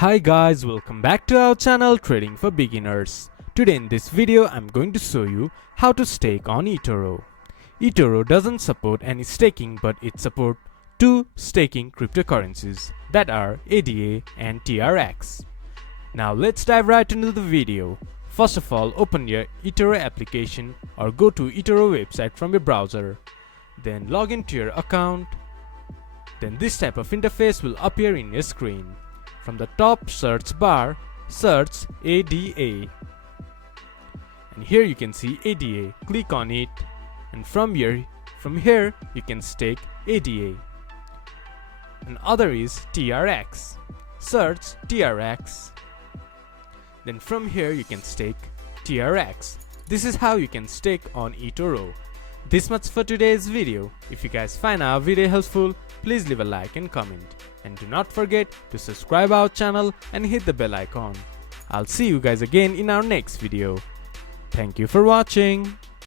Hi guys, welcome back to our channel Trading for Beginners. Today in this video I'm going to show you how to stake on Etoro. Etoro doesn't support any staking, but it supports two staking cryptocurrencies that are ADA and TRX. Now let's dive right into the video. First of all, open your Etoro application or go to Etoro website from your browser. Then log into your account. Then this type of interface will appear in your screen. From the top search bar, search ADA. And here you can see ADA. Click on it, and from here you can stake ADA. And other is TRX. Search TRX. Then from here you can stake TRX. This is how you can stake on Etoro. This much for today's video. If you guys find our video helpful, please leave a like and comment. And do not forget to subscribe our channel and hit the bell icon. I'll see you guys again in our next video. Thank you for watching.